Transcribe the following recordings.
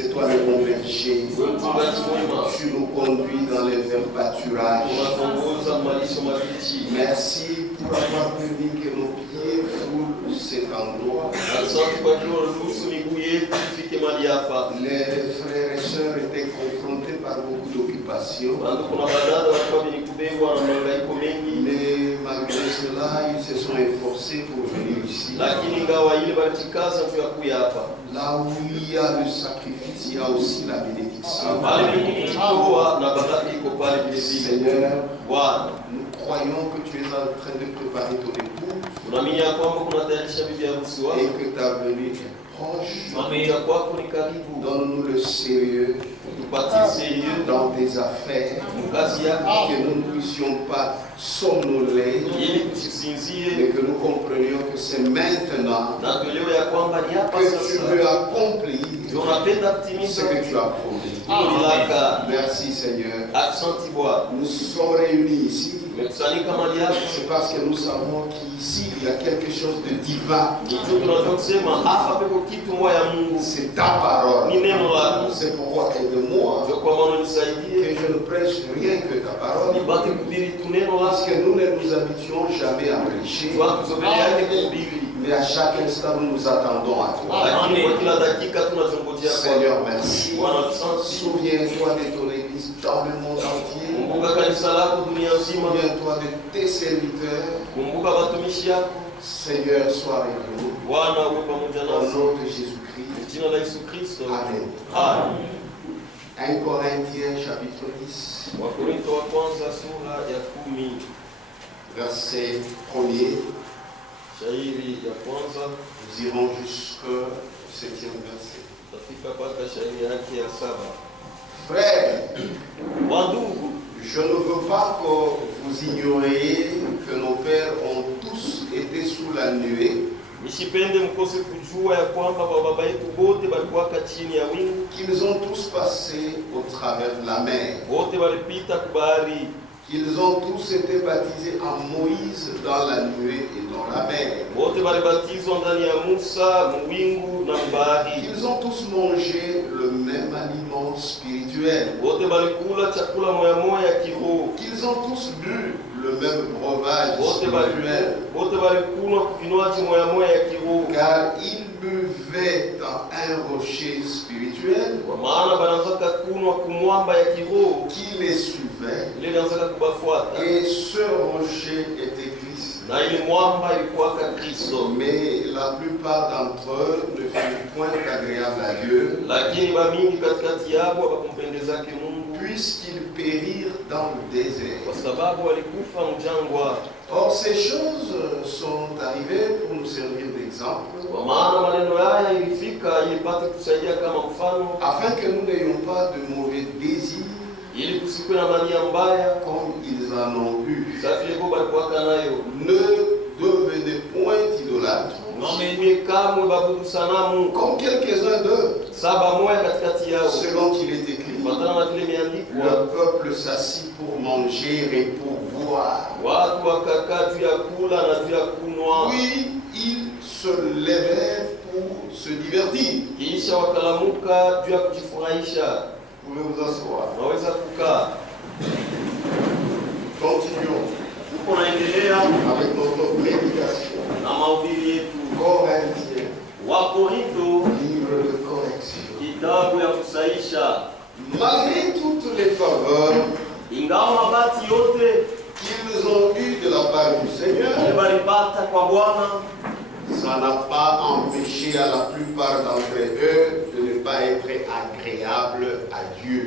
C'est toi le bon berger. Tu nous conduis dans les verts pâturages. Merci pour avoir permis que nos pieds foulent cet endroit. Les frères et sœurs étaient confrontés par beaucoup d'occupations. Mais malgré cela, ils se sont efforcés pour venir ici. Là où il y a le sacrifice, il y a aussi la bénédiction. Seigneur, nous croyons que tu es en train de préparer ton époux et que ta venue est proche. Donne-nous le sérieux dans tes affaires, que nous ne puissions pas somnoler, mais que nous comprenions que c'est maintenant que tu veux accomplir ce que tu as promis. Merci Seigneur. Nous sommes réunis ici. C'est parce que nous savons qu'ici il y a quelque chose de divin. C'est ta parole. C'est pourquoi aide-moi que je ne prêche rien que ta parole. Parce que nous ne nous habituons jamais à prêcher. Mais à chaque instant nous nous attendons à toi. Seigneur, merci. Souviens-toi de ton église dans le monde entier. Souviens-toi de tes serviteurs. Seigneur, sois avec nous. Au nom de Jésus-Christ. Amen. 1 Corinthiens chapitre 10. Verset 1er. Nous irons jusqu'au 7e verset. Frères, je ne veux pas que vous ignoriez que nos pères ont tous été sous la nuée, qu'ils ont tous passé au travers de la mer, qu'ils ont tous été baptisés en Moïse dans la nuée et dans la mer, qu'ils ont tous mangé le même aliment spirituel, qu'ils ont tous bu le même breuvage spirituel, car ils buvaient dans un rocher spirituel qui les suivait, et ce rocher était Christ. Mais la plupart d'entre eux ne furent point agréables à Dieu, puisqu'ils périrent dans le désert. Or, ces choses sont arrivées pour nous servir d'exemple, afin que nous n'ayons pas de mauvais désirs comme ils en ont eu. Ne devenez point idolâtres, comme quelques-uns d'eux, selon qu'il est écrit, le peuple s'assit pour manger et pour boire. Oui, ils se levèrent pour se divertir. Vous pouvez vous asseoir. Continuons avec notre prédication. Corinthiens, livre de correction. Malgré toutes les faveurs qu'ils ont eues de la part du Seigneur, ça n'a pas empêché à la plupart d'entre eux de ne pas être agréables à Dieu.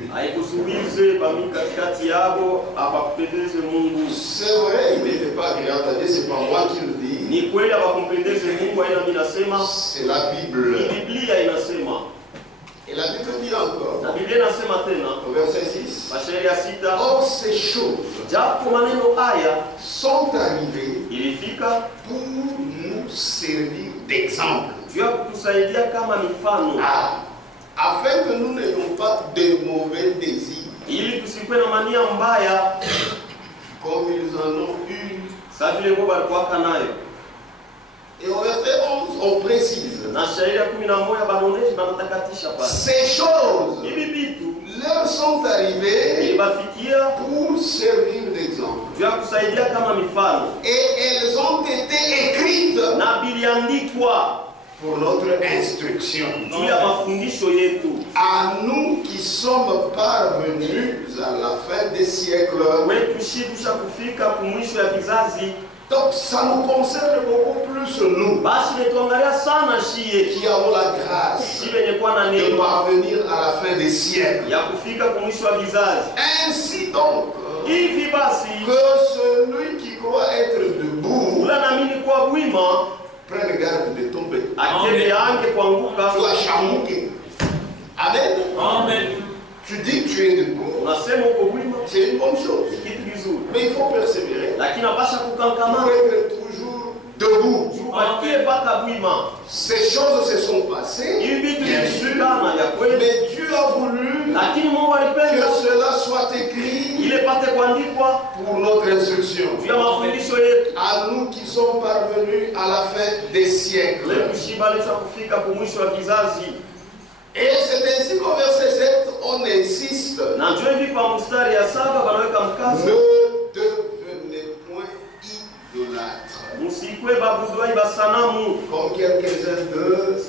C'est vrai, il n'était pas agréable à Dieu, c'est pas moi qui le dis. C'est la Bible. Et la Bible dit encore, au verset 6, or ces choses sont arrivées pour nous servir d'exemple, afin que nous n'ayons pas de mauvais désirs, comme ils en ont eu. Et au verset 11, on précise. Ces choses leur sont arrivées pour servir d'exemple. Et elles ont été écrites pour notre instruction. À nous qui sommes parvenus à la fin des siècles. Donc ça nous concerne beaucoup plus nous qui avons la grâce de parvenir à la fin des siècles. Ainsi donc que celui qui croit être debout prenne garde de tomber. Amen. Amen. Tu dis que tu es debout. C'est une bonne chose. Mais il faut persévérer pour être toujours debout. Ces choses se sont passées, bien sûr, mais Dieu a voulu que cela soit écrit pour notre instruction. À nous qui sommes parvenus à la fin des siècles. Et c'est ainsi qu'au verset 7, on insiste. Ne devenez point idolâtres. Comme quelques-uns d'eux,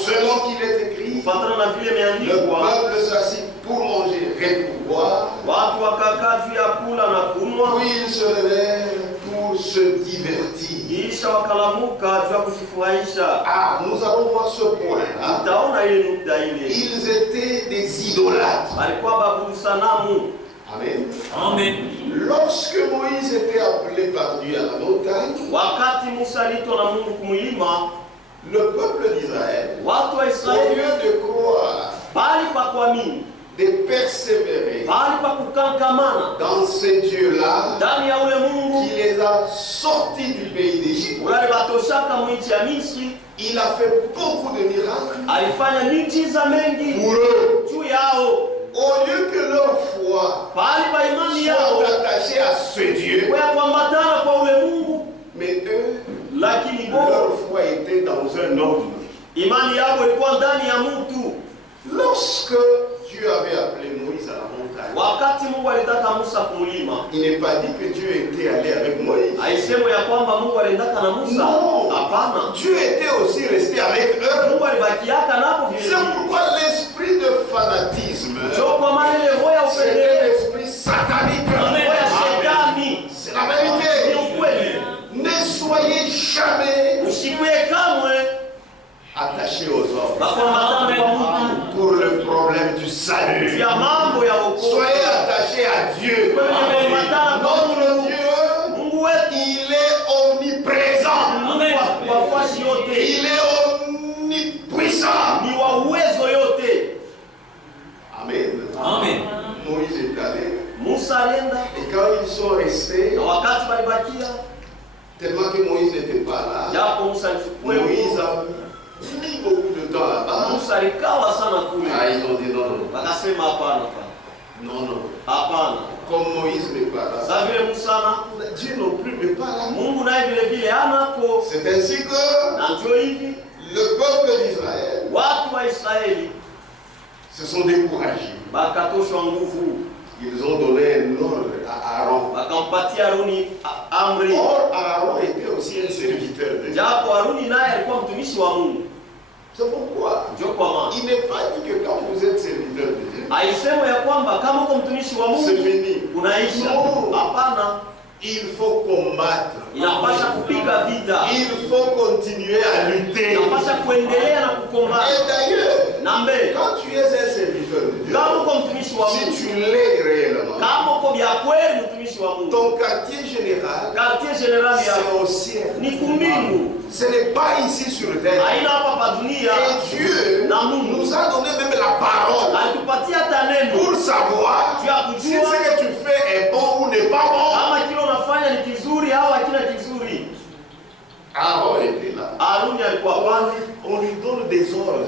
selon qu'il est écrit, le peuple s'assit pour manger et pour boire, puis ils se lèvent pour se divertir. Ah, nous allons voir ce point. Ils étaient des idolâtres. Amen. Amen. Lorsque Moïse était appelé par Dieu à la montagne, le peuple d'Israël, au lieu de croire, de persévérer dans ces dieux-là qui les a sortis du pays d'Égypte, il a fait beaucoup de miracles pour eux. Au lieu que leur foi soit attachée à ce Dieu, mais eux, leur foi était dans un autre. Lorsque Dieu avait appelé Moïse à la montagne, il n'est pas dit que Dieu était allé avec Moïse. Non, Dieu était aussi resté avec eux. C'est pourquoi l'esprit de fanatisme, c'est un esprit satanique. C'est la vérité. Ne soyez jamais attachés aux hommes pour le problème du salut. Soyez attachés à Dieu. Notre Dieu, il est omniprésent. Il est omnipuissant. Amen. Amen. Moïse est allé. Et quand ils sont restés, tellement que Moïse n'était pas là, Moïse a mis beaucoup de temps là-bas. Ils ont dit non, non. Non. Comme Moïse n'est pas là, Dieu non plus n'est pas là. C'est ainsi que le peuple d'Israël se sont découragés. Ils ont donné un ordre à Aaron. Or, Aaron était aussi un serviteur de Dieu. C'est pourquoi il n'est pas dit que quand vous êtes serviteur de Dieu, c'est fini. Non. Il faut combattre. Il faut continuer à lutter. Et d'ailleurs, quand tu es un serviteur de Dieu, si tu l'es réellement, ton quartier général, c'est au ciel. Ce n'est pas ici sur terre. Et Dieu nous a donné même la parole pour savoir si ce que tu fais est bon ou n'est pas bon. Aaron était là. On lui donne des ordres.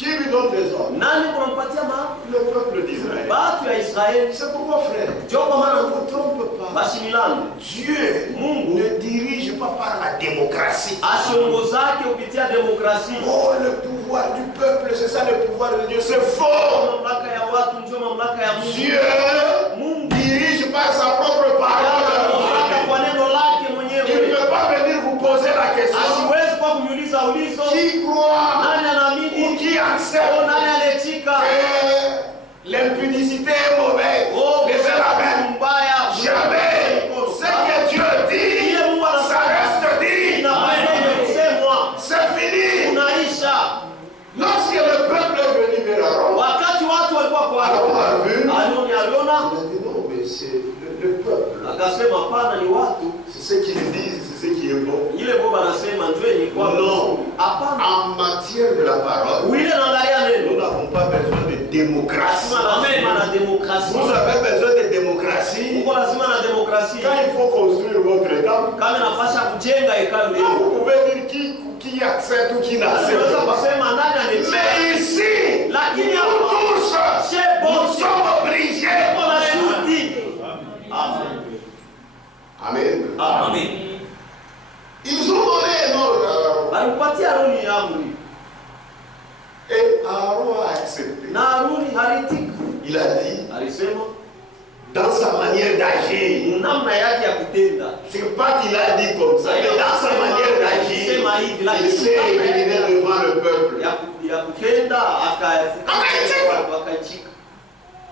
Qui lui donne les ordres? Le peuple d'Israël. C'est pourquoi, frère, ne vous trompe pas. Dieu ne dirige pas par la démocratie. Oh, le pouvoir du peuple, c'est ça le pouvoir de Dieu, c'est faux. Dieu dirige par sa propre parole. Il ne peut pas venir vous poser la question. Qui croit ou qui accepte que l'impunicité est mauvaise? Levez la main. Jamais. Ce que Dieu dit, ça reste dit. C'est fini. Lorsque le peuple est venu vers Aaron, Aaron a vu, il a dit non, mais c'est le peuple. C'est ce qu'ils disent, c'est ce qui est bon. Non, en matière de la parole, nous n'avons pas besoin de démocratie. Vous avez besoin de démocratie quand il faut construire votre temple. Vous pouvez dire qui accepte ou qui n'accepte pas. Mais ici, nous tous, nous sommes obligés. Amen. Amen. Ils ont donné un ordre à Aaron. Et Aaron a accepté. Il a dit, dans sa manière d'agir, c'est pas qu'il a dit comme ça, mais dans sa manière d'agir, il s'est incliné devant le peuple.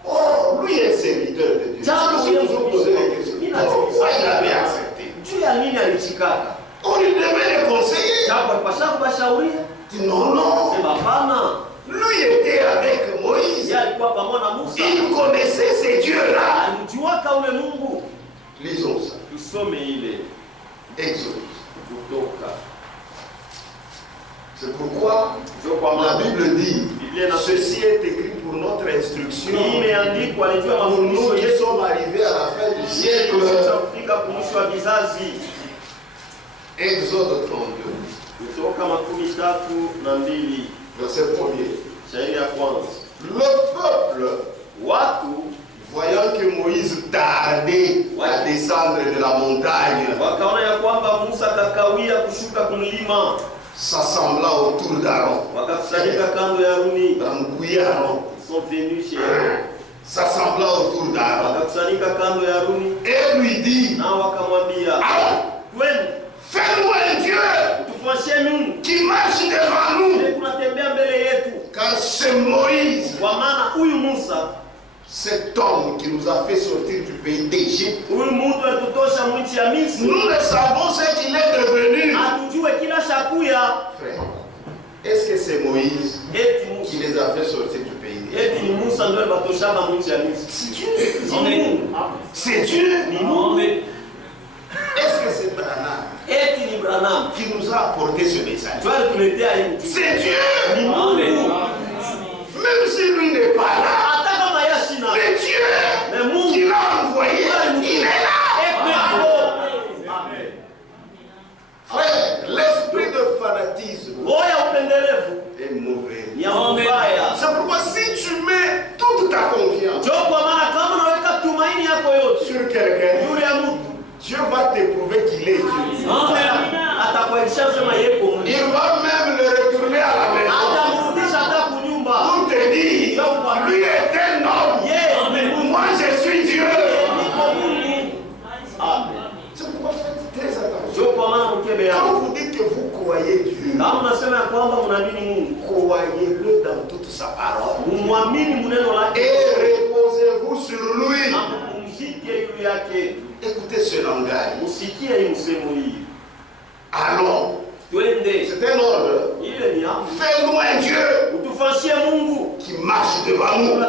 Oh, lui est serviteur de Dieu. Si nous nous posons la question, pourquoi il avait accepté? On lui devait les conseiller. Il dit non, non. Lui était avec Moïse. Il connaissait ces dieux-là. Lisons ça. Exode. C'est pourquoi la Bible dit, ceci est écrit pour notre instruction, pour nous qui sommes arrivés à la fin du siècle. Exode 32, verset 1er. Le peuple, voyant que Moïse tardait à descendre de la montagne, s'assembla autour d'Aaron. S'assembla autour d'Aaron et lui dit, Aaron, fais-nous un Dieu qui marche devant nous. Car c'est Moïse, cet homme qui nous a fait sortir du pays d'Égypte. Nous ne savons ce qu'il est devenu. Frère, est-ce que c'est Moïse qui les a fait sortir du pays d'Égypte? C'est Dieu. Est-ce que c'est Branham qui nous a apporté ce message? C'est Dieu. Même si lui n'est pas là, mais Dieu qui l'a envoyé, il est là. Frère, l'esprit de fanatisme est mauvais. C'est pourquoi si tu mets toute ta confiance sur quelqu'un, Dieu va te prouver qu'il est Dieu. Il va même le retourner à la maison pour te dire, lui est un homme, moi je suis Dieu. C'est pourquoi faites très attention. Quand vous dites que vous croyez Dieu, croyez-le dans toute sa parole et reposez-vous sur lui. Écoutez ce langage. Allons. C'est un ordre. Fais-nous un Dieu qui marche devant nous.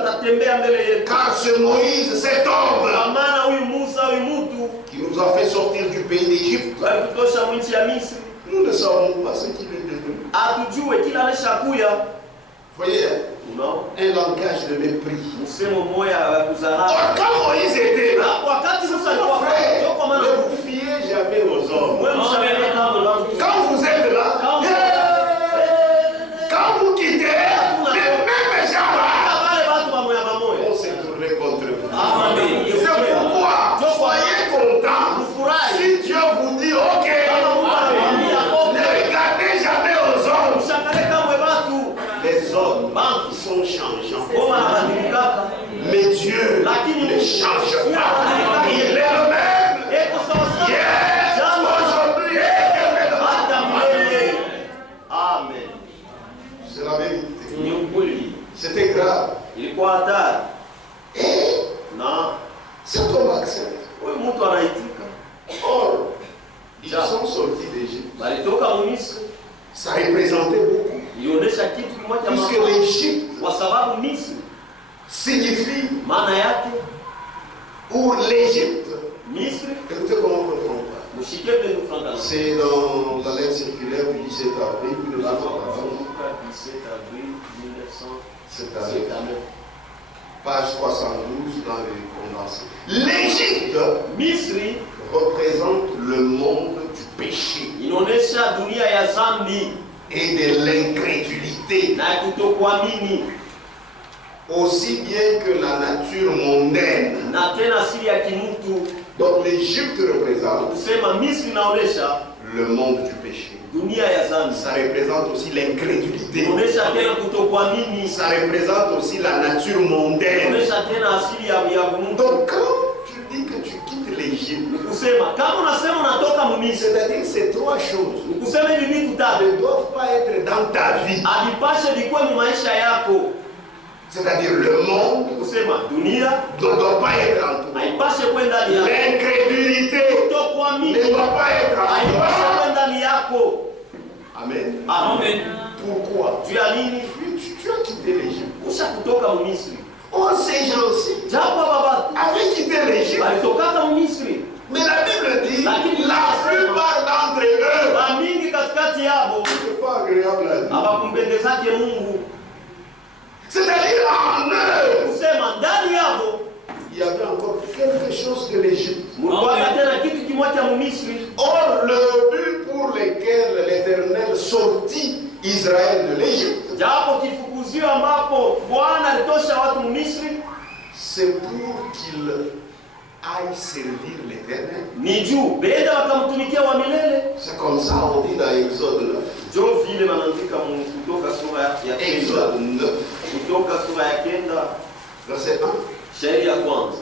Car c'est Moïse, cet homme, qui nous a fait sortir du pays d'Égypte. Nous ne savons pas ce qu'il est devenu. Voyez, un langage de mépris. Or, quand Moïse était là, frère, ne vous fiez jamais aux hommes. Quand vous êtes là, quand vous quittez, ne Ça représentait beaucoup. Puisque l'Égypte signifie ou l'Égypte. Écoutez comment on comprend pas. C'est dans la lettre circulaire du 17 avril 1979. Page 312 dans le condensé. L'Égypte représente le monde du péché et de l'incrédulité, aussi bien que la nature mondaine. Donc l'Égypte représente le monde du péché. Ça représente aussi l'incrédulité. Ça représente aussi la nature mondaine. Donc quand tu dis que tu quittes l'Égypte, c'est-à-dire que ces trois choses ne doivent pas être dans ta vie. C'est-à-dire le monde ne doit pas être en toi. L'incrédulité ne doit pas être en toi. Amen. Amen. Pourquoi? Tu as quitté l'Égypte. Oh, ces gens aussi avaient quitté l'Égypte. Mais la Bible dit la plupart d'entre eux n'étaient pas agréables à Dieu. C'est-à-dire en eux, il y avait encore quelque chose de l'Égypte. Or, le but pour lequel l'Éternel sortit Israël de l'Égypte, c'est pour qu'il aille servir l'Éternel. C'est comme ça on dit dans Exode 9. Exode 9. Verset 1.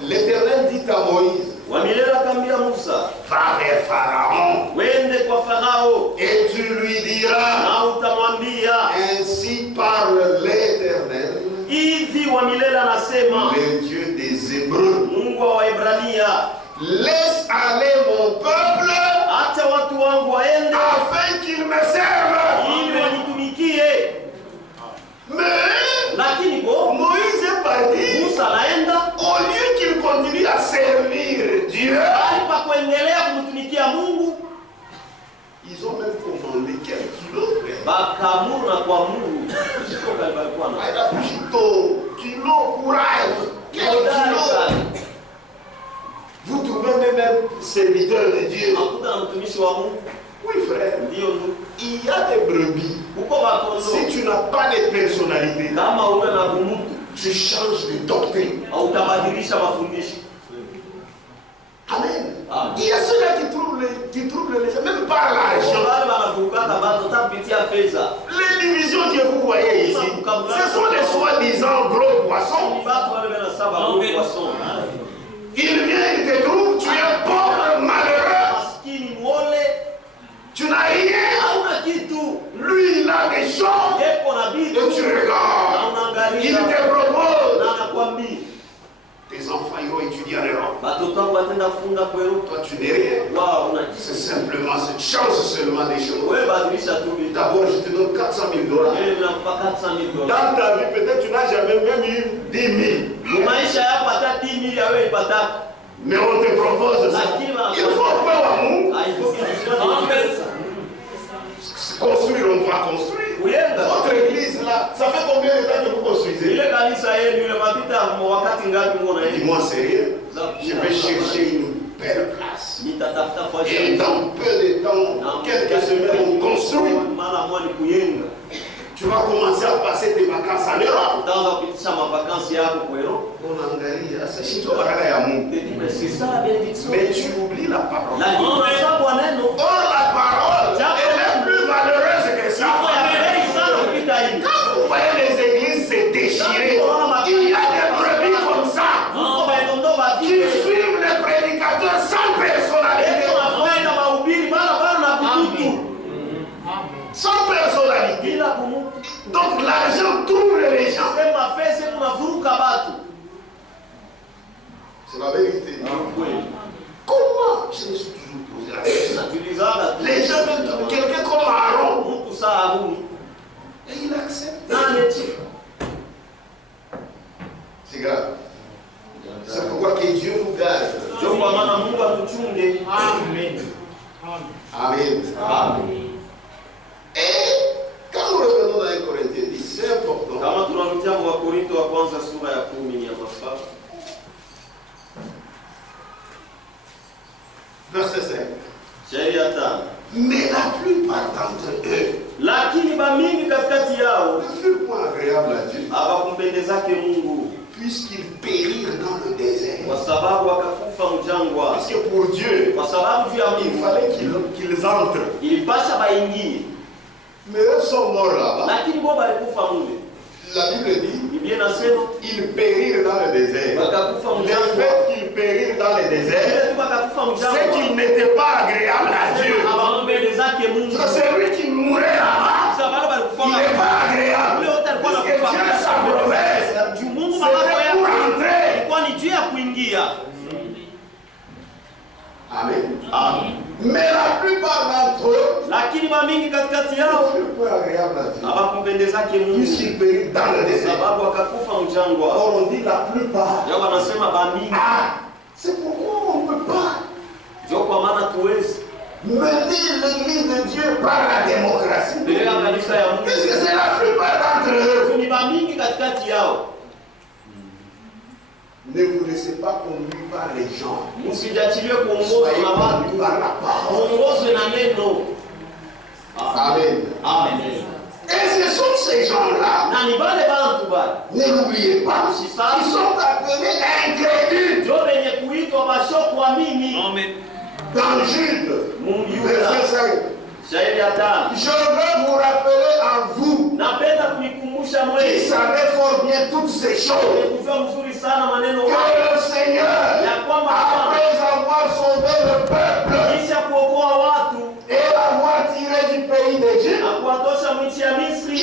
L'Éternel dit à Moïse, va vers Pharaon et tu lui diras, ainsi parle l'Éternel, le Dieu des Hébreux, laisse aller mon peuple afin qu'il me serve. Mais Moïse est parti, au lieu qu'il continue à servir Dieu, ils ont même commandé quel kilo, kilo courage, quel kilo. Vous trouvez même serviteur de Dieu. Oui frère, il y a des brebis. Si tu n'as pas de personnalité, tu changes de doctrine. Amen. Il y a ceux-là qui trouvent les gens, même par l'argent. Les divisions que vous voyez ici, ce sont des soi-disant gros poissons. Il vient, il te trouve, tu es pauvre, malheureux. Tu n'as rien. Lui, il a des choses. Et tu regardes. Il te propose. Tes enfants iront étudier en Europe. Toi, tu n'es rien. C'est simplement cette chance seulement des choses. D'abord, je te donne 400 000 $. Dans ta vie, peut-être tu n'as jamais même eu 10 000. Mais on te propose ça. Il faut quoi, amour? Construire, on doit construire. Votre église là, ça fait combien de temps que vous construisez? Dis-moi sérieux. Je vais chercher une belle place. Et dans peu de temps, quelques semaines, on construit. Tu vas commencer à passer tes vacances en Europe. Mais tu oublies la parole. Or, la parole, elle est plus valeureuse que ça. Quand vous voyez les églises se déchirer, il y a des brebis comme ça qui suivent les prédicateurs sans personnalité. Sans personnalité. Donc l'argent trouble les gens. C'est la vérité. Comment? Je me suis toujours poser la question. Les gens veulent quelqu'un comme Aaron. Et il accepte. C'est grave. C'est pourquoi que Dieu nous garde. Amen. Amen. Amen. Et quand nous revenons dans 1 Corinthiens 10, c'est important. Verset 5. Mais la plupart d'entre eux ne furent point agréables à Dieu, puisqu'ils périrent dans le désert. Parce que pour Dieu, il fallait qu'ils entrent. Mais eux sont morts là-bas. La Bible dit ils périrent dans le désert. Le fait qu'ils périrent dans le désert, c'est qu'ils n'étaient pas agréables à Dieu. C'est lui qui mourait là-bas. Il n'est pas agréable. Parce que Dieu s'approbait. C'était pour entrer. Amen. Amen. Mais la plupart d'entre eux ne furent pas agréables à Dieu, puisqu'ils périrent dans le désert. Or on dit la plupart. C'est pourquoi on ne peut pas mener l'église de Dieu par la démocratie. Puisque c'est la plupart d'entre eux. Ne vous laissez pas conduire par les gens. Soyez conduits par la parole. Amen. Amen. Et ce sont ces gens-là, ne l'oubliez pas, qui sont appelés incrédules. Dans Jude, verset 5. Je veux vous rappeler à vous qui savez fort bien toutes ces choses que le Seigneur, après avoir sauvé le peuple et l'avoir tiré du pays d'Égypte, il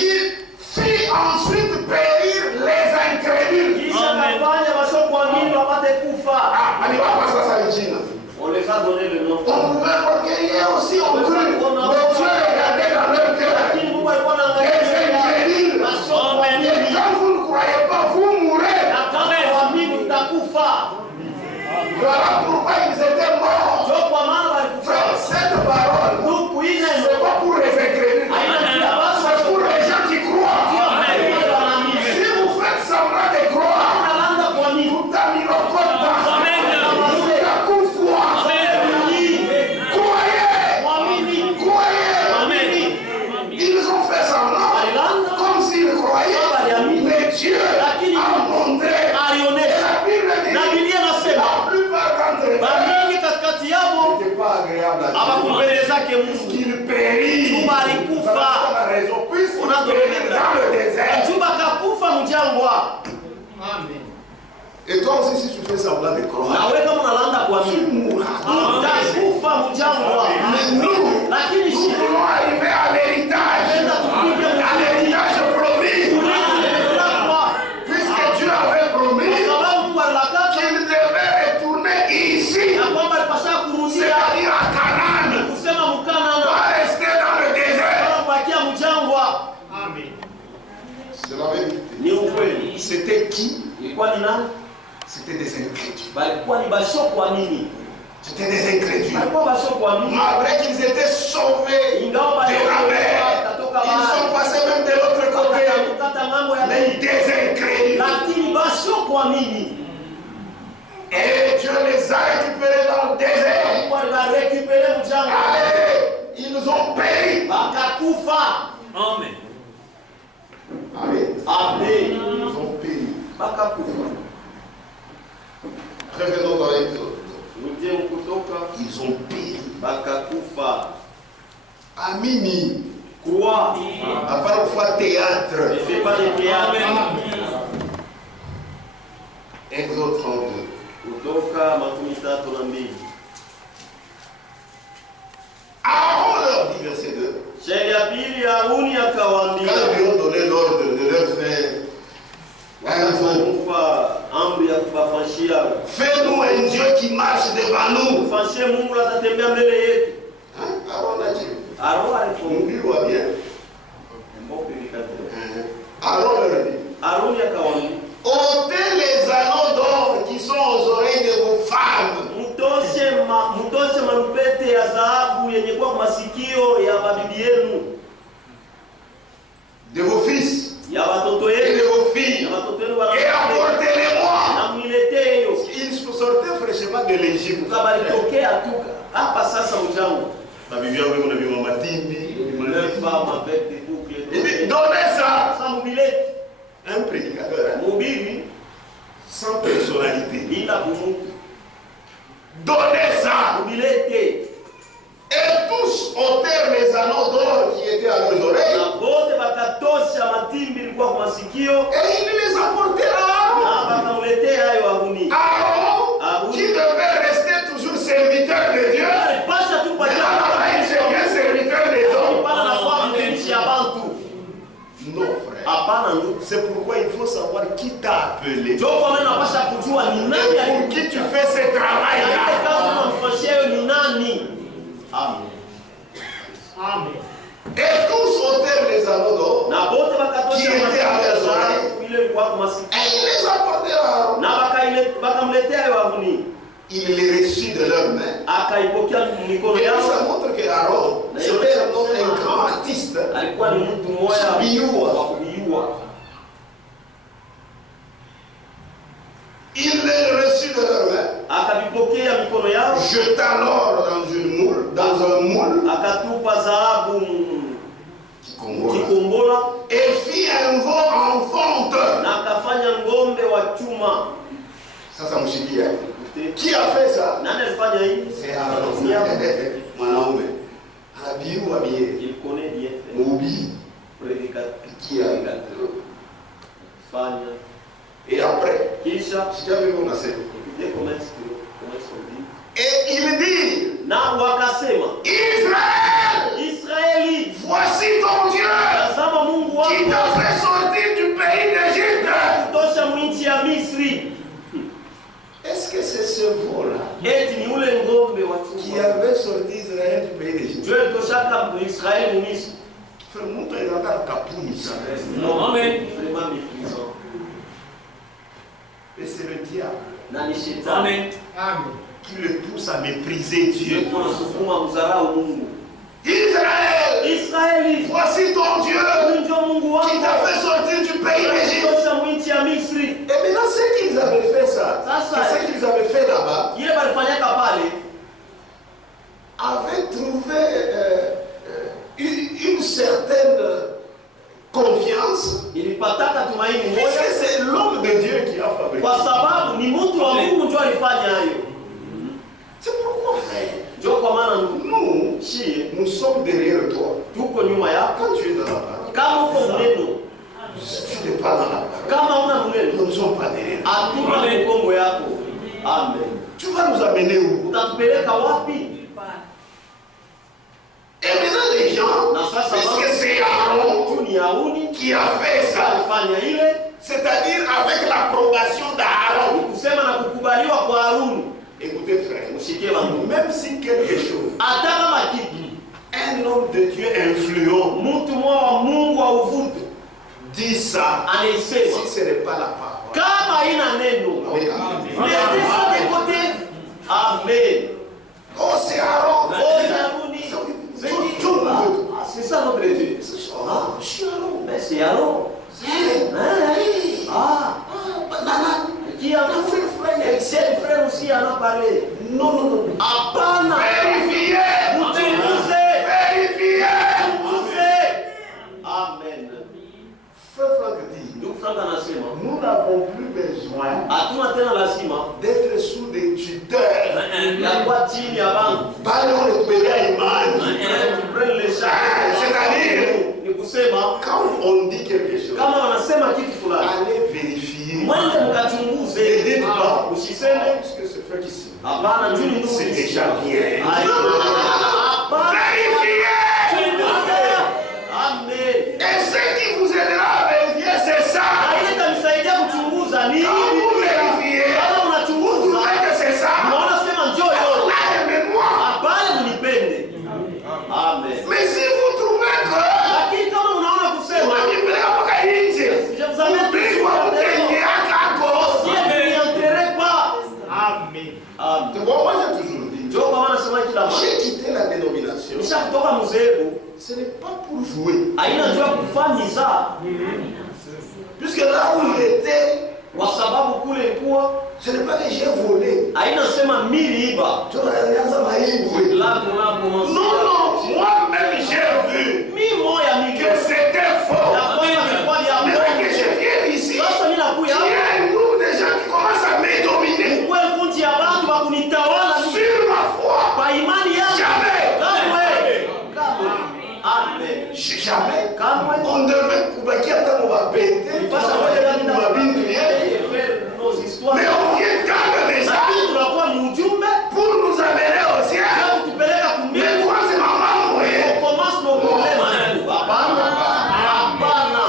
fit ensuite périr les incrédules. On les a donné le nom. On pouvait recueillir aussi en cru. Mais Dieu regardait dans leur cœur. Les incrédules. Et quand vous ne croyez pas, vous mourrez. Voilà pourquoi ils étaient morts. Frère, cette parole, ce n'est pas pour les incrédules. C'est pour les gens qui croient. Si vous faites semblant de croire, vous terminez au compte. Dieu a montré. La Bible dit la plupart d'entre eux n'étaient pas agréables à Dieu. Puisqu'ils périssent. La raison, puisqu'ils périssent dans le désert. Amen. Et toi aussi, si tu fais semblant de croire, tu mourras. Mais nous voulons arriver à l'héritage. À l'héritage promis. Puisque Dieu avait promis qu'il devait retourner ici, c'est-à-dire à Canaan, pas rester dans le désert. Amen. C'est la vérité. C'était qui? C'était des incrédules. C'était des incrédules. Malgré qu'ils étaient sauvés de la mer, ils sont passés même de l'autre côté. Mais des incrédules. Et Dieu les a récupérés dans le désert. Allez, ils ont péri. Amen. Amen. Ils ont péri. Revenons dans l'exode. Ils ont péri. Amini. Quoi? À parfois théâtre. Ne fais pas de théâtre. Exode 32. Aaron leur dit, verset 2. Quand ils lui ont donné l'ordre de leur faire un veau, Fais-nous un Dieu qui marche devant nous. Hein? Aaron a dit. Aaron bien. Aaron leur dit. Ôtez les anneaux d'or qui sont aux oreilles de vos femmes. De vos fils. Et de vos filles. Et apportez-les-moi. Ils sortaient fraîchement de l'Égypte. Il dit, donnez ça. Un prédicateur sans personnalité. Donnez ça. Et tous ôtèrent les anneaux d'or qui étaient à leurs oreilles. Et il les apportera. Aaron, qui devait rester toujours serviteur de Dieu, il devient serviteur des hommes. Non, frère. C'est pourquoi il faut savoir qui t'a appelé. Et pour qui tu fais ce travail-là. Amen. Et tous ôtèrent les anneaux d'or qui étaient à leurs oreilles. Et il les apportèrent à Aaron. Il les reçut de leurs mains. Et ça montre que Aaron, c'était un grand artiste. Il les reçut de leurs mains. Jeta l'or dans un moule. Et fit un veau en fonte. Ça, ça me dit. Qui a fait ça? C'est Aaron. Mwanaume. Habillé ou habillé? Il connaît bien. Moubi. Qui a? Et après, et il dit, Israël, voici ton Dieu qui t'a fait sortir du pays d'Égypte. Est-ce que c'est ce veau-là qui avait sorti Israël du pays d'Égypte? Frère, mon père est encore capouille. Non, amen. Et c'est le diable. Amen. Qui le pousse à mépriser Dieu. Israël, voici ton Dieu qui t'a fait sortir du pays d'Égypte. Et maintenant, ce qu'ils avaient fait ça, ce qu'ils avaient fait là-bas, avaient trouvé une certaine confiance. Puisque c'est l'homme de Dieu qui a fabriqué. C'est pourquoi, frère, nous sommes derrière toi. Quand tu es dans la parole, si tu n'es pas dans la parole, nous ne sommes pas derrière toi. Amen. Tu vas nous amener où? Et maintenant les gens, puisque c'est Aaron qui a fait ça, c'est-à-dire avec l'approbation d'Aaron. Écoutez frère, même si quelque chose, un homme de Dieu influent dit ça, si ce n'est pas la parole. Amen. Oh, c'est Aaron. C'est ça notre Dieu. C'est Aaron. Qui a c'est le frère aussi en a parlé. Non. Vérifiez. Vérifiez. Amen. Frère Franck dit, nous n'avons plus besoin d'être sous des tuteurs. C'est-à-dire, quand on dit quelque chose, allez vérifier. Ne dites pas, puisque ce frère ici, c'est déjà bien. Vérifiez. Et ce qui vous aidera à vérifier, c'est ça. Quand vous vérifiez, ce n'est pas pour jouer. Puisque là où j'étais, ce n'est pas que j'ai volé. Non, moi-même j'ai vu que c'était faux. Mais que je viens ici, il y a un groupe de gens qui commencent à me dominer sur ma foi. Jamais. Jamais. On devait couper à ta mais on vient calmer ça pour nous amener au ciel. Mais toi, c'est maman,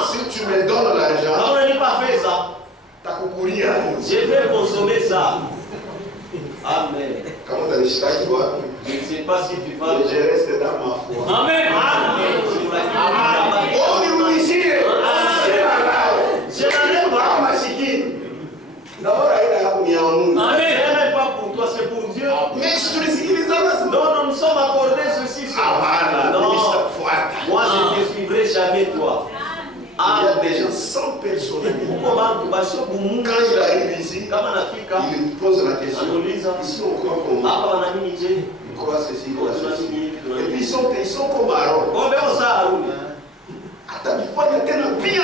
si tu me donnes l'argent, je vais consommer ça. Amen. Comment t'as dit ça, toi? Je ne sais pas si tu vas. Je reste dans ma foi. Amen. Oh, nous ici. Je n'allais pas à ma chiquine. D'abord, il y a un monde. Amen. Ce n'est pas pour toi, c'est pour Dieu. Mais je te dis qu'il est dans la semaine. Non, nous nous sommes accordés ceci. Non, moi je ne te suivrai jamais toi. Il y a des gens sans personnalité. Quand il arrive ici, il pose la question. Ici on croit comment? On croit ceci, on croit ceci. Et puis ils sont comme Aaron. Attends, il faut être un bien.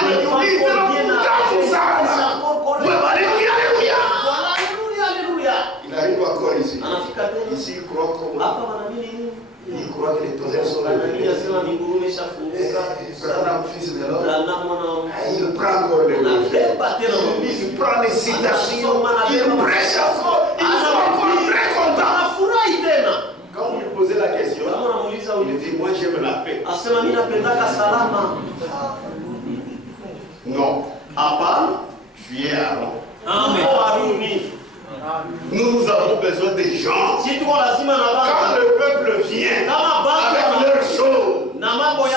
Il arrive encore ici. Ici, il croit comment? Il croit que les tonnerres sont réveillés. Fils de l'homme, il prend encore les mots. Il prend les citations. Il prêche encore. Ils sont encore très contents. Quand vous lui posez la question, il dit, moi j'aime la paix. Non. Tu es Aaron. Nous avons besoin des gens. Quand le peuple vient avec leurs choses,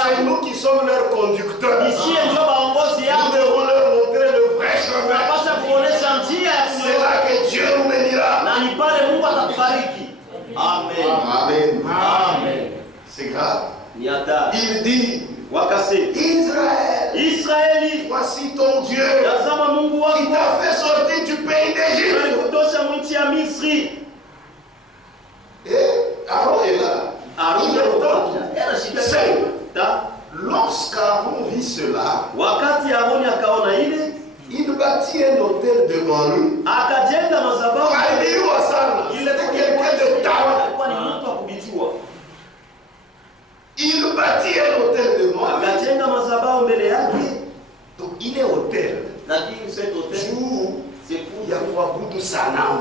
c'est nous qui sommes leurs conducteurs. Nous devons leur montrer le vrai chemin. C'est là que Dieu nous bénira. Amen. C'est grave. Il dit, Israël, voici ton Dieu qui t'a fait sortir du pays d'Égypte. Et Aaron est là. Lorsqu'Aaron vit cela, il bâtit un hôtel devant lui. C'était quelqu'un de talent. Il bâtit un hôtel devant lui. Donc il est hôtel. Il y a quoi Boudou Sanam.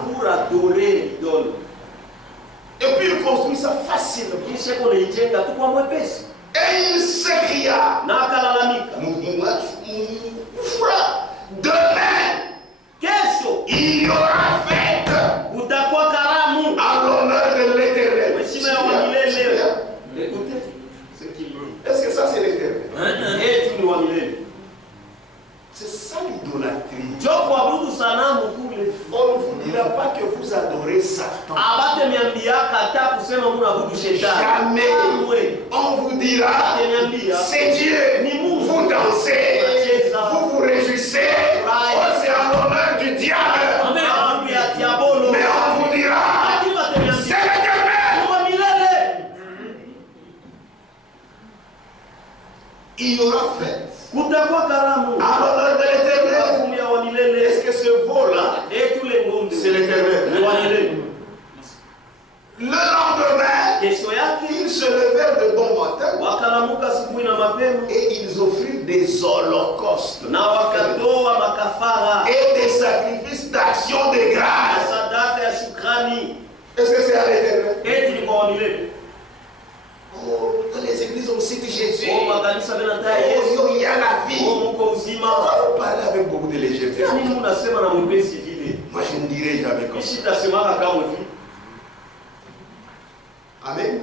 Et puis il construit ça facilement. Et il s'écria. Demain, il y aura fête à l'honneur de l'Éternel. Est-ce que ça c'est l'Éternel? C'est ça l'idolâtrie. On ne vous dira pas que vous adorez Satan. Jamais. On vous dira, c'est Dieu. Vous dansez, vous vous réjouissez. Oh, c'est en l'honneur du diable. Mais on vous dira, c'est l'Éternel. Il y aura fête à l'honneur de l'Éternel. Est-ce que ce vol-là, c'est l'Éternel? Le lendemain, ils se levèrent de bon matin et ils offrirent des holocaustes et des sacrifices d'action de grâce. Est-ce que c'est à l'Éternel? Oh, dans les églises on cite Jésus. Oh, il y a la vie. Pourquoi vous parlez avec beaucoup de légèreté? Moi je ne dirai jamais comme ça. Amen.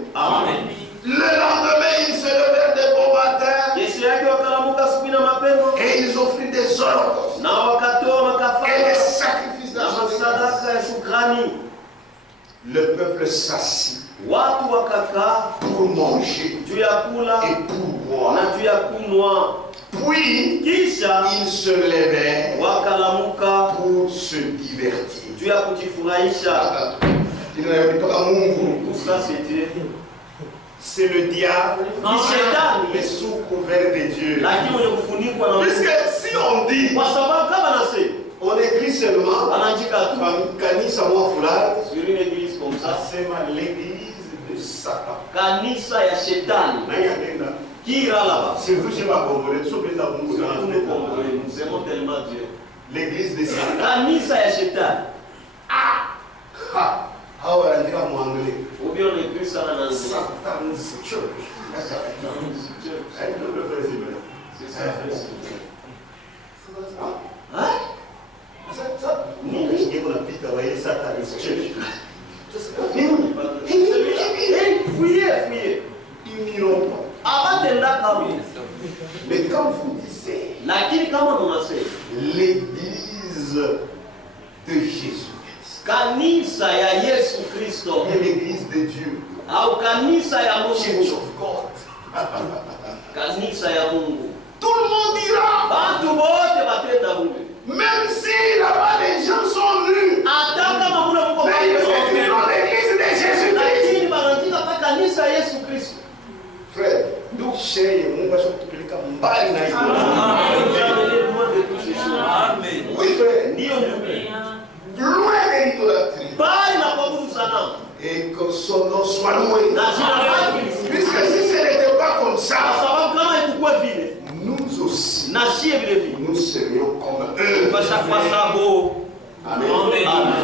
Le lendemain, ils se levèrent de bon matin et ils offrirent des holocaustes et des sacrifices d'action de grâce. Le peuple s'assit. Watu wakakaa pour manger juu ya kula et pour boire. na juu ya kunywa. Puis, Kisha ils se levèrent wakalamuka pour se divertir. juu ya kujifurahisha. Tout ça c'était C'est le diable, ni shetani, mais sous couvert de Dieu. lakini mwenye kufunikwa na Mungu. Puisque si on dit, Kwa sababu kama nasema on écrit seulement anaandika tu kanisa mwa fulani, sur une église comme ça, asema l'église de Satan. kanisa ya shetani. Nani anenda? Kira là-bas. Surtout chez ma Congolais, sopeza Mungu Nous sana. Congolais, nous aimons tellement Dieu. L'église de Satan. Kanisa ya shetani. Ha! Hao wanaandika mwangalie. Ou bien on écrit ça en anglais. Satan's church. I know the first email. C'est ça. Hein? Nini ndio unapita wa Satan's church? Fouillez. Ils n'iront pas. Abatenda kama. Mais quand vous disiez Lakini kama tunasema l'église de Jésus, kanisa ya Yesu Kristo et l'église de Dieu, au kanisa ya Church Mungu, of God, kanisa ya Mungu, tout le monde dira, watu wote batenda Mungu. même si là-bas les gens sont nus, Hata kama muna mko mais ils écriront l'église de Jésus-Christ. lakini banaandika pa kanisa ya Yesu Kristo. Frère, nous cherchons, Mungu ashatupeleka mbali na hiyo. Oui frère, Ndio ndugu. loin de l'idolâtrie. Bali na kuabudu sanamu. Et que son nom soit loué. Na jina lake. Puisque si ce n'était pas comme Kwa ça, sababu kama ikukuwa vile, nous aussi, na sie vile vile. nous serions comme eux. Kwa sabo. Amen. Amen.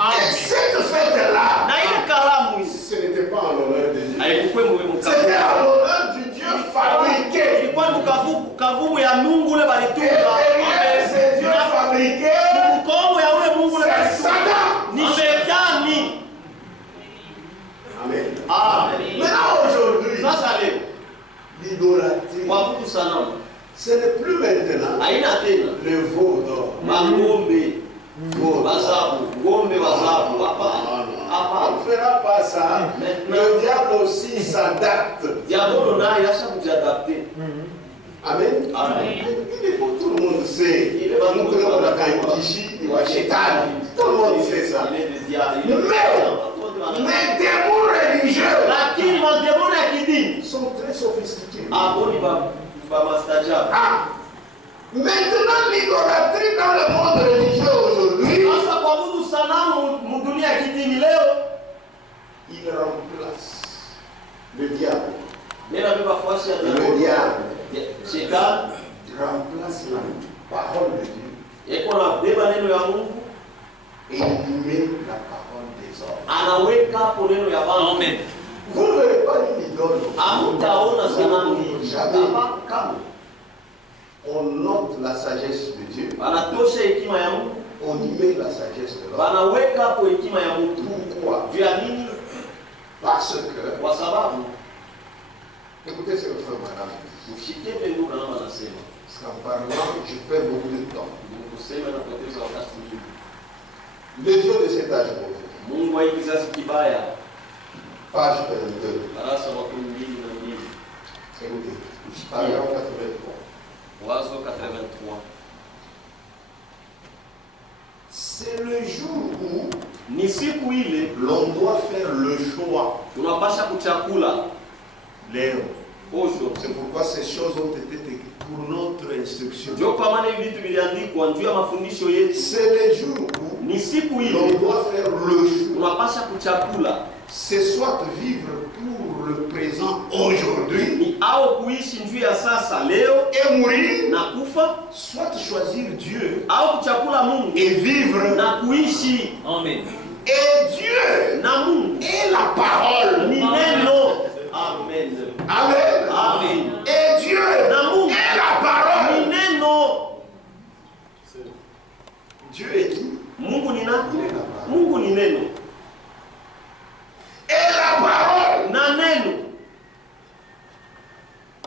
Et cette fête-là, Na ile karamu hizi ce n'était pas en l'honneur de Dieu. haikuwa muhimu C'était kabisa. en l'honneur du Dieu fabriqué. Ilikuwa kavumu ya Mungu ule Et balitunga. derrière ce Dieu fabriqué, Mkomo ya ule Mungu ule c'est Satan. ni shetani. Amen. Amen. Maintenant aujourd'hui, Sasa leo l'idolâtrie, kuabudu sanamu ce n'est plus maintenant haina tena le veau d'or. mangombe Veau d'or. wazabu, ngombe wazabu. On Hapana, ne hapana. fera pas ça. Le diable aussi s'adapte. Diabolo naye acha kujiadapte. Amen. Amen. Tout le monde sait. Mungu ndio anakaishishi wa shetani. Tout le monde sait ça. Il est le diable. Les démons religieux Lakini mademoni ya kidini sont très sophistiqués. aboni ba mastajabu. Ah. Maintenant, l'idolâtrie dans le monde religieux aujourd'hui, Sasa kuabudu sanamu mudunia ya kidini leo il remplace le diable. nena beba fuasi ya Le diabolo. diable Shetani remplace la parole de Dieu yeko na beba neno ya Mungu, et il met la parole des hommes. anaweka hapo neno ya Bwana. Amen. Vous ne verrez pas une idole. Hamtaona sanamu hii. Jamais. Kama On note la sagesse de Dieu. wanatosha hekima ya Mungu, On y met la sagesse de l'homme. wanaweka hapo hekima ya mtu. Pourquoi? Juu ya nini? Parce que, Kwa sababu écoutez ce que frère madame, mshikie pengo kama anasema. parce qu'en parlant, je perds beaucoup de temps. Kusema na kupoteza wakati mwingi. Le Dieu de cet âge mauvais, Mungu wa kizazi kibaya, page 22, darasa makumi mbili na mbili, écoutez, paragraphe 83. Wazo 83. C'est le jour où Ni siku ile l'on doit faire le choix. tunapasha kuchakula Léo. posho. C'est pourquoi ces choses ont été écrites pour notre instruction. Ndio kwa maana hivi vitu viliandikwa juu ya mafundisho yetu. C'est le jour où Ni siku l'on ile doit faire le choix. tunapasha kuchakula, C'est soit vivre pour le présent aujourd'hui ni au kuishi juu ya sasa leo et mourir, na kufa, soit choisir Dieu au kuchakula Mungu et vivre. na kuishi. Amen. Et Dieu Na Mungu est la parole. ni neno. Amen. Amen. Amen. Et Dieu Na Mungu est la parole. ni neno. Dieu est qui? Mungu ni nani? Mungu ni neno. Et la parole, Na neno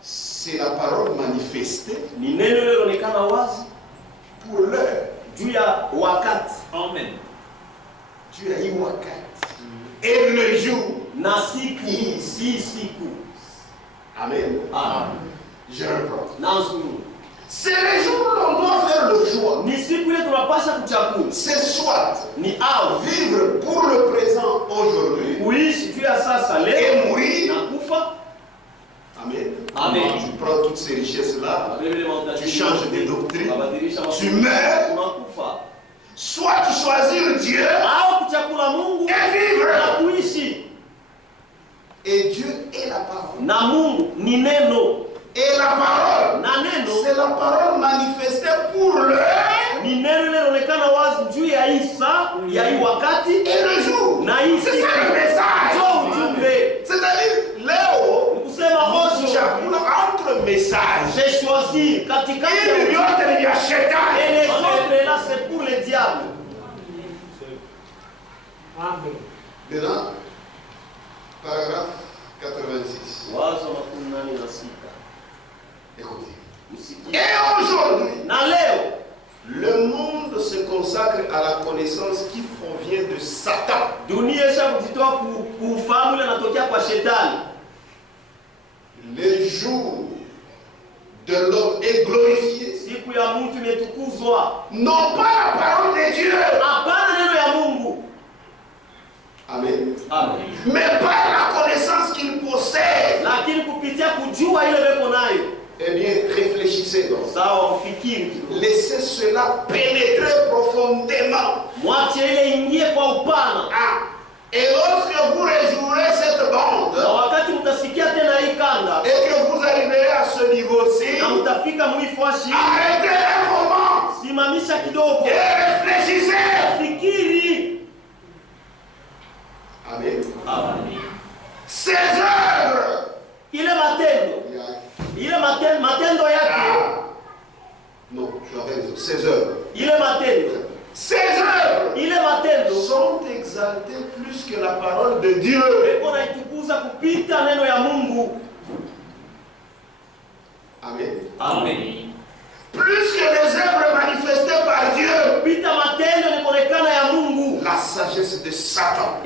c'est la parole manifestée ni neno lililoonekana wazi pour l'heure. juu ya wakati. Amen. Dieu a eu wakati. Et le jour na siku si siku. Amen. Amen. Je reprends. Nazuru. C'est les jours où l'on doit faire le choix. Ni siku ile tunapasha kuchagua. C'est soit Ni au vivre pour le présent aujourd'hui kuishi juu ya sasa leo et mourir. na kufa. Amen. Amen. Tu prends toutes ces richesses-là, tu changes des doctrines, tu meurs. Soit tu choisis Dieu et vivre. Et Dieu est la parole. Et la parole, c'est la parole manifestée pour le et le jour. C'est ça le message. C'est-à-dire, Léo, entre messages. J'ai choisi katikati et les autres là c'est pour le diable. Amen. Maintenant, paragraphe 86. Écoutez. Et aujourd'hui, le monde se consacre à la connaissance qui provient de Satan. Le jour de l'homme est glorifié. Non pas la parole de Dieu. Amen. Amen. Mais par la connaissance qu'il possède. Eh bien, réfléchissez donc. Laissez cela pénétrer profondément. Et lorsque vous rejouerez cette bande, et que vous arriverez à ce niveau-ci, arrêtez un moment et réfléchissez. Amen. Amen. Ces œuvres, non, tu avais raison. Ces œuvres. Ces œuvres sont exaltées plus que la parole de Dieu. Amen. Amen. Plus que les œuvres manifestées par Dieu. La sagesse de Satan.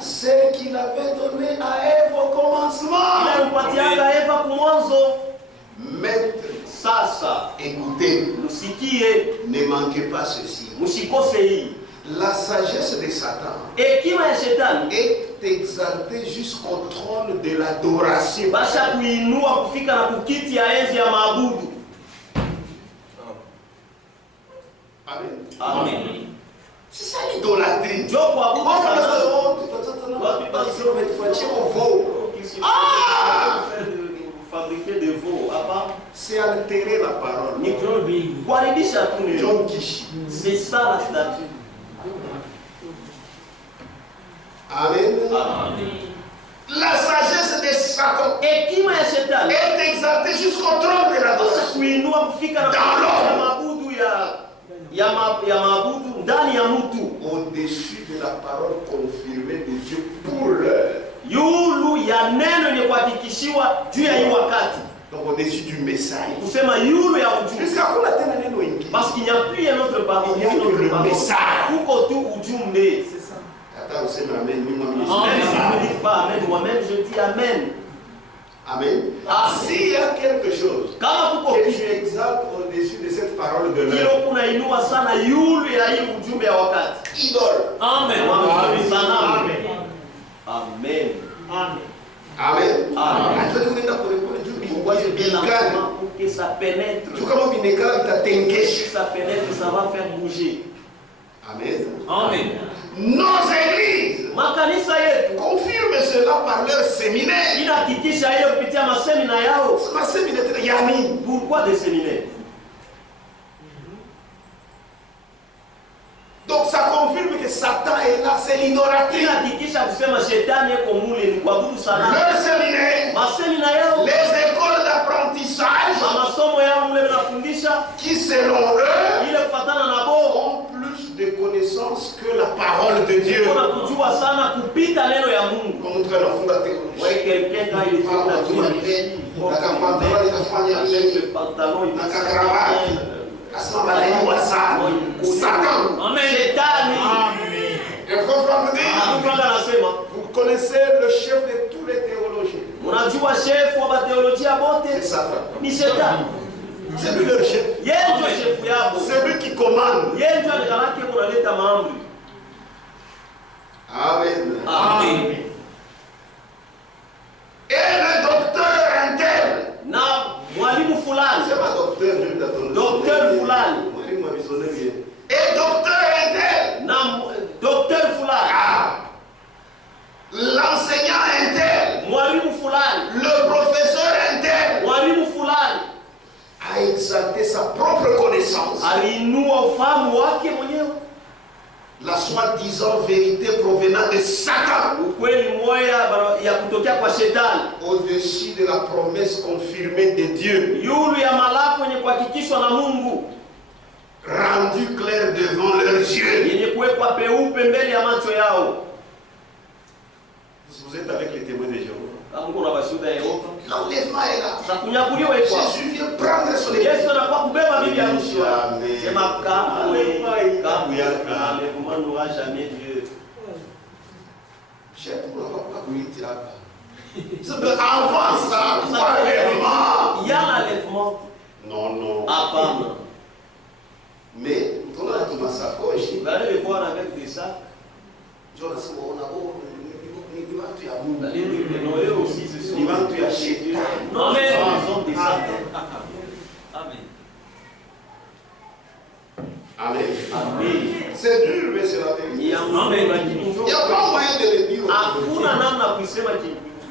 Celle qu'il avait donnée à Ève au commencement. Maître, écoutez, ne manquez pas ceci. La sagesse de Satan est exaltée jusqu'au trône de l'adoration. Amen. Amen. C'est ça l'idolâtrie. Fabriquer des veaux, c'est altérer la parole. C'est ça la statue. Amen. Amen. La sagesse de Satan est exaltée jusqu'au trône de l'adoration. Au-dessus de la parole confirmée de Dieu pour l'heure. Donc au-dessus du message. Jusqu'à quand la tête n'est parce qu'il n'y a plus un autre parole. Il n'y a que le message. C'est ça. Attends, c'est amen. Je ne dis pas amen. Moi-même, je dis amen. Amen. S'il y a quelque chose que tu exaltes au-dessus de cette parole de l'heure. Idole. Amen. Amen. Amen. Amen. Amen. Pour que ça pénètre. Ça pénètre, ça va faire bouger. Amen. Amen. Nos églises confirment cela par leur séminaire. Ma séminaire, Yami. Pourquoi des séminaires? Donc ça confirme que Satan est là, c'est l'idolâtrie. Leur séminaire, les écoles d'apprentissage qui selon eux ont plus de connaissances que la parole de Dieu. Contre la fondateur. Satan. Amen. Et vous connaissez le chef de tous les théologiens. Unajua chef wa théolojia bote? C'est Satan. Ni Shetani. C'est lui le chef. Yeye ndio chef yao. C'est lui qui commande. Yeye ndio anakalaki kunaleta maamri. Amen. Amen. Et le docteur interne. Na mwalimu fulani. C'est pas docteur, je t'attends. Docteur fulani. Mwalimu amesonné bien. Et docteur interne. Na docteur fulani. Ah. L'enseignant interne. Mwalimu fulani. Le professeur interne. Mwalimu fulani. A exalté sa propre connaissance. Aliinua ufahamu wake mwenyewe. La soi-disant vérité provenant de Satan. Ukweli moya ya kutokea kwa Shetani. Au-dessus de la promesse confirmée de Dieu. Yulu ya malako yenye kuhakikishwa na Mungu. Rendu clair devant leurs yeux. Yenye kuwekwa peupe mbele ya macho yao. Vous êtes avec les témoins de Jéhovah. L'enlèvement est là. Jésus vient prendre son église. C'est ma avant ça, il y a l'enlèvement. Non, non. Mais, on a tout massacre. Vous allez le voir avec des sacs. Noé aussi, ce sont non, mais ils ont des sacs. Amen. Amen. C'est dur, mais c'est la vérité. Il n'y a pas moyen de le dire. Hakuna namna kusema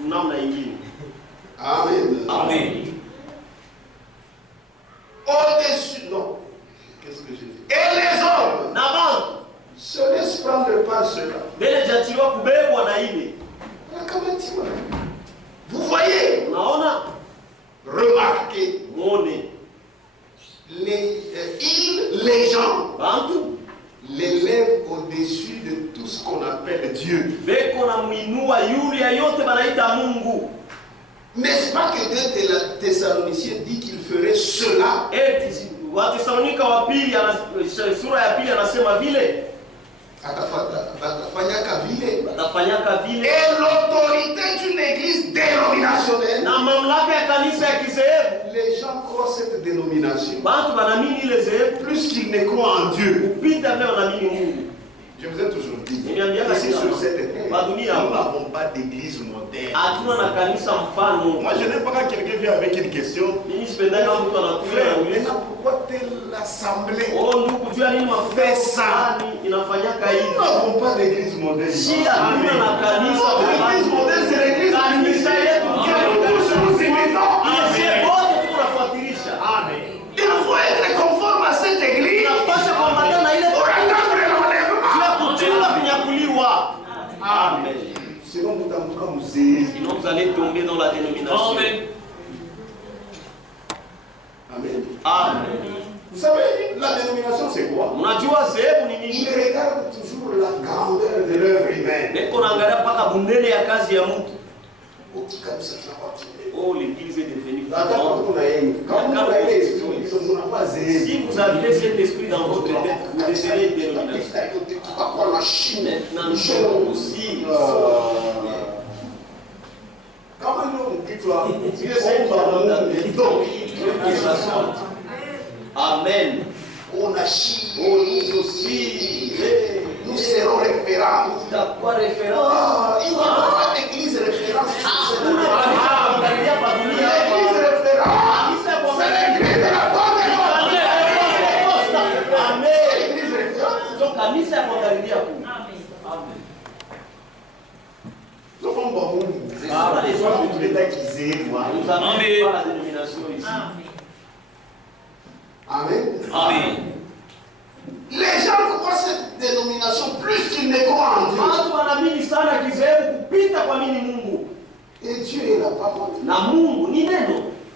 namna ingine. Amen. Amen. Au-dessus, non. Qu'est-ce que j'ai dit? Et les hommes se laissent prendre par cela. Vous voyez? Remarquez. Les gens l'élèvent au-dessus de tout ce qu'on appelle Dieu. N'est-ce pas que 2 Thessaloniciens dit qu'il ferait cela? Wathesalonika wa pili sura ya pili anasema vile watafanyaka vile. Et l'autorité d'une église dénominationnelle. Na mamlaka ya kanisa ya kizehebu. Les gens croient cette dénomination. Watu wanaamini ile zehebu plus qu'ils ne croient en Dieu. Upita vile wanaamini Mungu. Je vous ai toujours dit. Ici sur cette terre, nous n'avons pas d'église moderne. Moi je n'aime pas quand quelqu'un vient avec une question. Frère, maintenant pourquoi telle assemblée fait ça? Nous n'avons pas d'église moderne. L'église moderne, c'est l'église que nous tous nous imitons. Il faut être conforme à cette église pour attendre l'enlèvement. Amen. Sinon vous allez tomber dans la dénomination. Amen. Amen. Amen. Vous savez, la dénomination c'est quoi? Ils regardent toujours la grandeur de l'œuvre humaine. Oh, l'église est devenue grande. Si vous avez cet esprit dans votre tête, vous décidez une dénomination. Maintenant, nous sommes aussi. Amen. On agit, nous aussi. Nous serons référents. Quoi référence? Il n'y a pas d'église référence. L'église référence. C'est l'église de la porte. Amen. L'église référence. Donc, kanisa ya kuangalia ku. Amen. Nous allons voir la dénomination ici. Amen. Amen. Les gens croient cette dénomination plus qu'ils ne croient en Dieu. Et Dieu est la parole.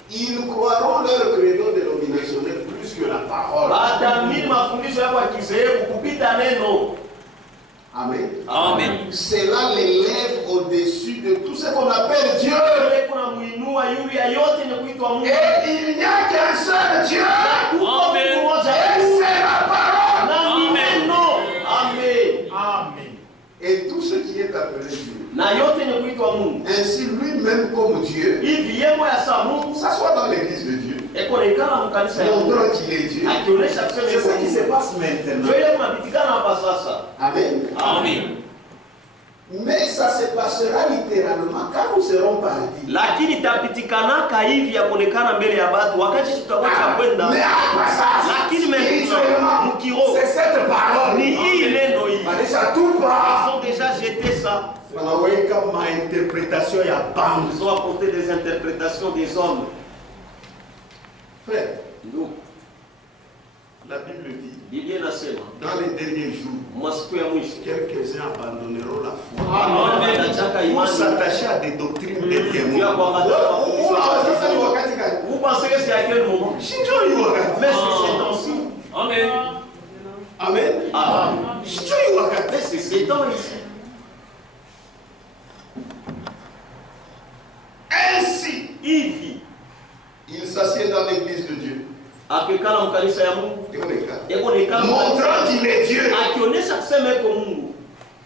Ils croiront leur credo dénominationnel plus que la parole. Amen. Amen. Cela l'élève au-dessus de tout ce qu'on appelle Dieu. Et il n'y a qu'un seul Dieu. Amen. Et c'est la parole. Amen. Amen. Et tout ce qui est appelé Dieu. Na yote ni kuitwa Mungu. Ainsi lui-même comme Dieu Hivi yeye mwa sa Mungu s'assoit dans l'église de Dieu. Ekonekana mkanisa ya Mungu. Montrant qu'il est Dieu. Akionyesha kusema C'est ça qui se passe maintenant. Wewe unapitikana hapa sasa. Amen. Amen. Mais ça se passera littéralement quand nous serons partis. Lakini tapitikanaka hivi ya kuonekana mbele ya watu wakati tutakuwa kwenda. Mais après ça, Lakini mkiro c'est cette parole. Ni hii neno hii. Ça tout part. Ils ont déjà jeté ça. Wanaweka interprétation ya bande. Ils ont apporté des interprétations des hommes. Frère, nous, la Bible dit, Biblia inasema dans les derniers jours, masiku ya mwisho quelques-uns abandonneront la foi pour s'attacher à des doctrines des témoins. Vous pensez que c'est à quel moment? Mais c'est temps-ci. Amen. Amen. Mais c'est ces temps ici. Ainsi, il s'assied dans l'église de Dieu. Akikala mkanisa ya Mungu. Montrant qu'il est Dieu. Akionyesha kusema yuko Mungu.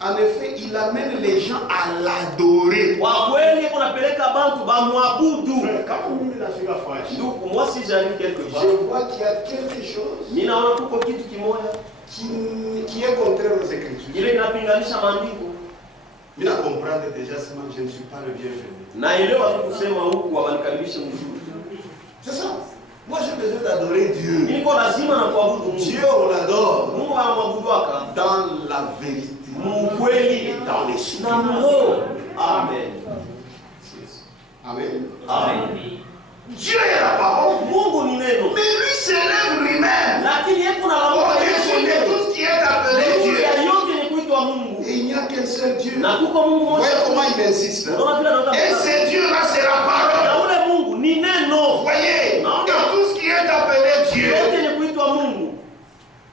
En effet, il amène les gens à l'adorer. Kwa kweli kunapeleka bantu bamwabudu. Donc moi si j'arrive quelque part, je vois qu'il y a quelque chose ninaona kuko kitu kimoja qui est contraire aux Écritures. Ile inapinganisha maandiko. Mimi comprendre déjà seulement je ne suis pas le bienvenu. Naelewa kusema huku wanikaribishe mzuri. C'est ça. Moi j'ai besoin d'adorer Dieu. Niko lazima na kuabudu Mungu. Dieu on l'adore. Mungu anamwabuduaka dans la vérité. Mkweli et dans l'esprit. Amen. Amen. Amen. Dieu est la parole. Mungu ni neno. Mais lui s'élève lui-même. Lakini yeye kuna la au-dessus de tout ce qui est appelé Dieu. Et il n'y a qu'un seul Dieu. Vous voyez comment il insiste. Et ce Dieu-là, c'est la parole. Vous voyez, dans tout ce qui est appelé Dieu,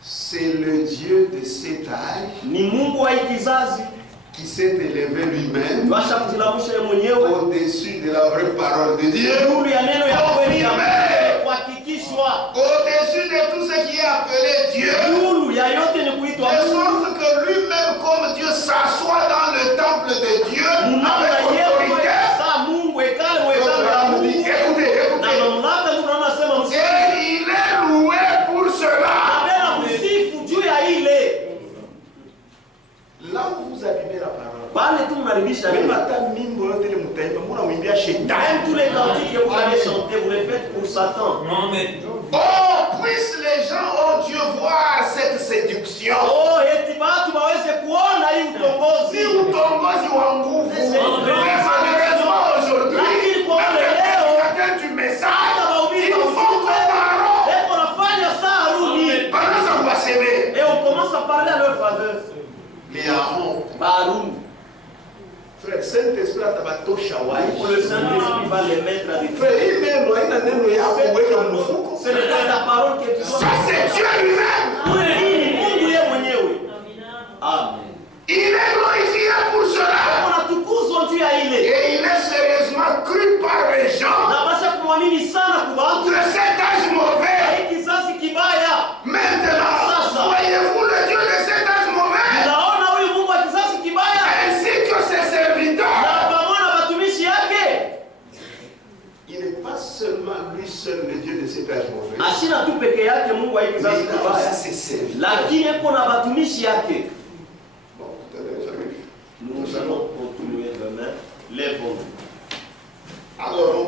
c'est le Dieu de cet âge qui s'est élevé lui-même au-dessus de la vraie parole de Dieu. Au-dessus de tout ce qui est appelé Dieu. De sorte que lui-même, comme Dieu, s'assoit dans le temple de Dieu avec autorité. Écoutez. Et il est loué pour cela. Là où vous abîmez la parole. Même tous les cantiques que vous allez chanter, vous les faites pour Satan. Oh, puisse les gens, oh Dieu, voir cette séduction. Oh, si utongozi wa nguvu. Mais malheureusement aujourd'hui, même du message, ils font et on commence à parler à leur faveur. Les Aaron. Baroum. Frère, Saint-Esprit a tabato shawai. Le Saint-Esprit va les mettre à des frère, il met c'est la parole que tu dois. Ça c'est Dieu lui-même. Amen. Il est glorifié pour cela. Et il est sérieusement cru par les gens de cet âge mauvais. Maintenant, voyez-vous le Dieu de cet âge mauvais? Ainsi que ses serviteurs. Il n'est pas seulement lui seul le Dieu de cet âge mauvais. Mais il a aussi ses serviteurs. Bon, tout à l'heure j'arrive. Nous allons continuer demain. Lève-nous. Alors,